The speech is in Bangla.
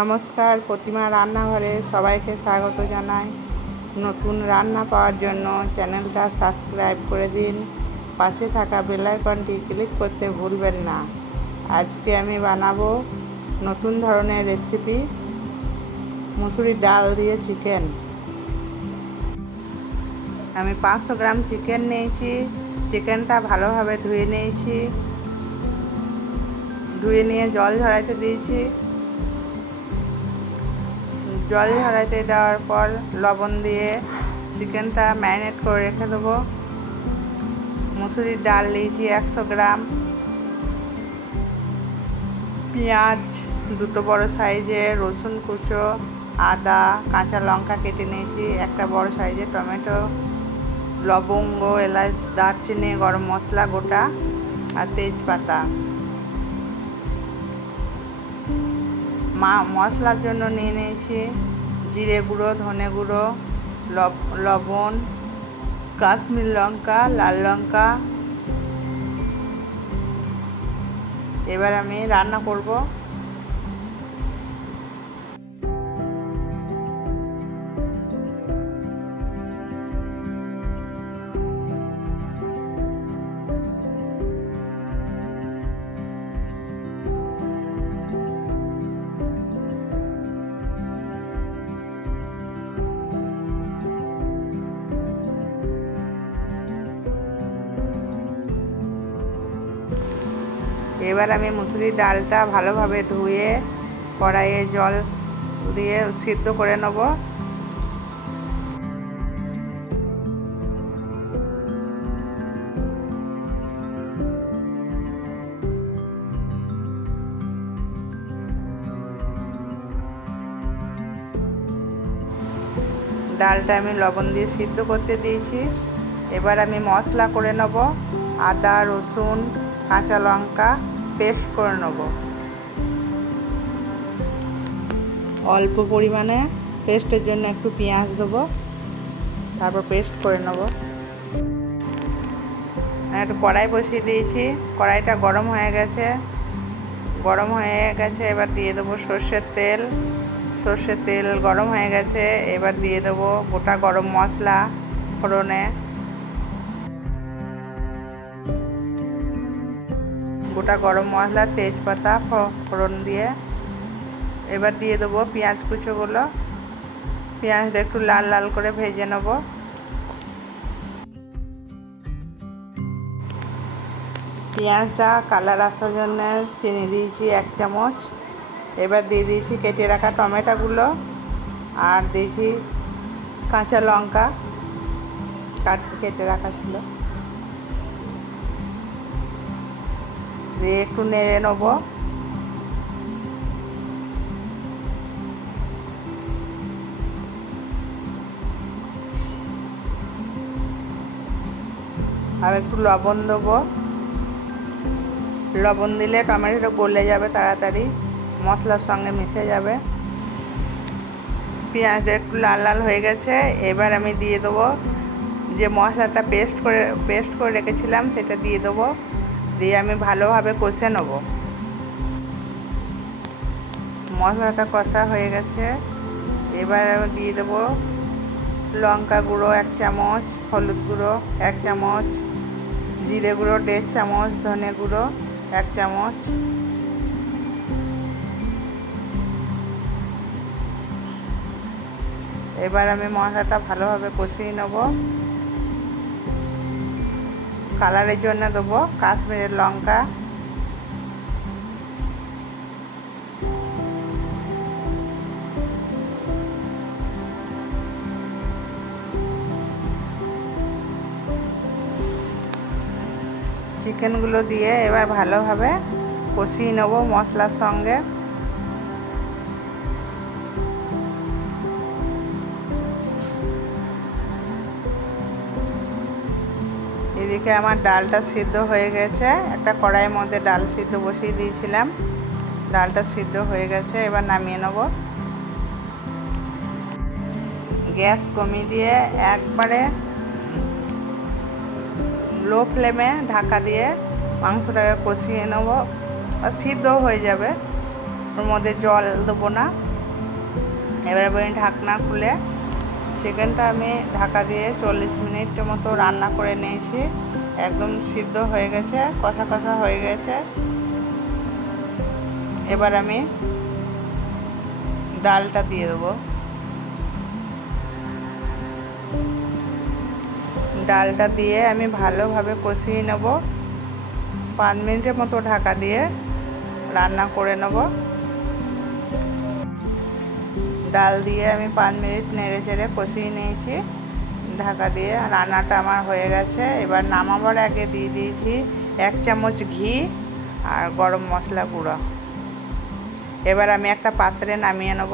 নমস্কার, প্রতিমা রান্নাঘরে সবাইকে স্বাগত জানাই। নতুন রান্না পাওয়ার জন্য চ্যানেলটা সাবস্ক্রাইব করে দিন। পাশে থাকা বেল আইকনটি ক্লিক করতে ভুলবেন না। আজকে আমি বানাবো নতুন ধরনের রেসিপি মুসুরি ডাল দিয়ে চিকেন। আমি পাঁচশো গ্রাম চিকেন নিয়েছি। চিকেনটা ভালোভাবে ধুয়ে নিয়েছি। ধুয়ে নিয়ে জল ঝরাইতে দিয়েছি। জল ঝরাইতে দেওয়ার পর লবণ দিয়ে চিকেনটা ম্যারিনেট করে রেখে দেবো। মুসুরির ডাল নিয়েছি একশো গ্রাম। পেঁয়াজ দুটো বড় সাইজে, রসুন কুচো, আদা, কাঁচা লঙ্কা কেটে নিয়েছি, একটা বড় সাইজে টমেটো, লবঙ্গ, এলাচ, দারচিনি, গরম মশলা, গোটা, আর তেজপাতা। মা, মশলার জন্য নিয়ে নিয়েছি। জিরে গুঁড়ো, ধনে গুঁড়ো লবণ, কাশ্মীর লঙ্কা, লাল লঙ্কা। এবার আমি রান্না করব। এবার আমি মুসুরির ডালটা ভালোভাবে ধুয়ে, কড়াইয়ে জল দিয়ে সিদ্ধ করে নেব। ডালটা আমি লবণ দিয়ে সিদ্ধ করতে দিয়েছি। এবার আমি মশলা করে নেব। আদা, রসুন, কাঁচা লঙ্কা পেস্ট করে নেব। অল্প পরিমাণে পেস্টের জন্য একটু পেঁয়াজ দেবো, তারপর পেস্ট করে নেব। একটু কড়াই বসিয়ে দিয়েছি, কড়াইটা গরম হয়ে গেছে। গরম হয়ে গেছে, এবার দিয়ে দেবো সর্ষের তেল। সর্ষের তেল গরম হয়ে গেছে, এবার দিয়ে দেবো গোটা গরম মশলা ফোড়নে। গোটা গরম মশলা, তেজপাতা ফোড়ন দিয়ে। এবার দিয়ে দেবো পেঁয়াজ কুচোগুলো। পেঁয়াজটা একটু লাল লাল করে ভেজে নেব। পেঁয়াজটা কালার আসার জন্য চিনি দিয়েছি এক চামচ। এবার দিয়ে দিয়েছি কেটে রাখা টমেটোগুলো। আর দিয়েছি কাঁচা লঙ্কা। কাট কেটে রাখা ছিল। দিয়ে একটু নেড়ে নেব। আর একটু লবণ দেবো। লবণ দিলে টমেটোটা গলে যাবে তাড়াতাড়ি, মশলার সঙ্গে মিশে যাবে। পেঁয়াজটা একটু লাল লাল হয়ে গেছে, এবার আমি দিয়ে দেবো যে মশলাটা পেস্ট করে পেস্ট করে রেখেছিলাম সেটা দিয়ে দেবো। দিয়ে আমি ভালোভাবে কষে নেব। মশলাটা কষা হয়ে গেছে। এবার আমি দিয়ে দেবো লঙ্কা গুঁড়ো এক চামচ, হলুদ গুঁড়ো এক চামচ, জিরে গুঁড়ো দেড় চামচ, ধনে গুঁড়ো এক চামচ। এবার আমি মশলাটা ভালোভাবে কষিয়ে নেব। কালারের জন্য দেবো। কাশ্মীরের লঙ্কা। চিকেনগুলো দিয়ে এবার ভালোভাবে কষিয়ে নেব মশলার সঙ্গে। এদিকে আমার ডালটা সিদ্ধ হয়ে গেছে। একটা কড়াইয়ের মধ্যে ডাল সিদ্ধ বসিয়ে দিয়েছিলাম। ডালটা সিদ্ধ হয়ে গেছে, এবার নামিয়ে নেব। গ্যাস কমিয়ে দিয়ে একবারে লো ফ্লেমে ঢাকা দিয়ে মাংসটাকে কষিয়ে নেব। সিদ্ধ হয়ে যাবে। ওর মধ্যে জল দেবো না। এবার আমি ঢাকনা খুলে চিকেনটা আমি ঢাকা দিয়ে চল্লিশ মিনিট মতো রান্না করে নিয়েছি। একদম সিদ্ধ হয়ে গেছে, কষা কষা হয়ে গেছে। এবার আমি ডালটা দিয়ে দেবো। ডালটা দিয়ে আমি ভালোভাবে কষিয়ে নেব। পাঁচ মিনিটের মতো ঢাকা দিয়ে রান্না করে নেব। ডাল দিয়ে আমি পাঁচ মিনিট নেড়ে চেড়ে কষিয়ে নিয়েছি, ঢাকা দিয়ে। রান্নাটা আমার হয়ে গেছে। এবার নামাবার আগে দিয়ে দিয়েছি এক চামচ ঘি আর গরম মশলা গুঁড়ো। এবার আমি একটা পাত্রে নামিয়ে নেব।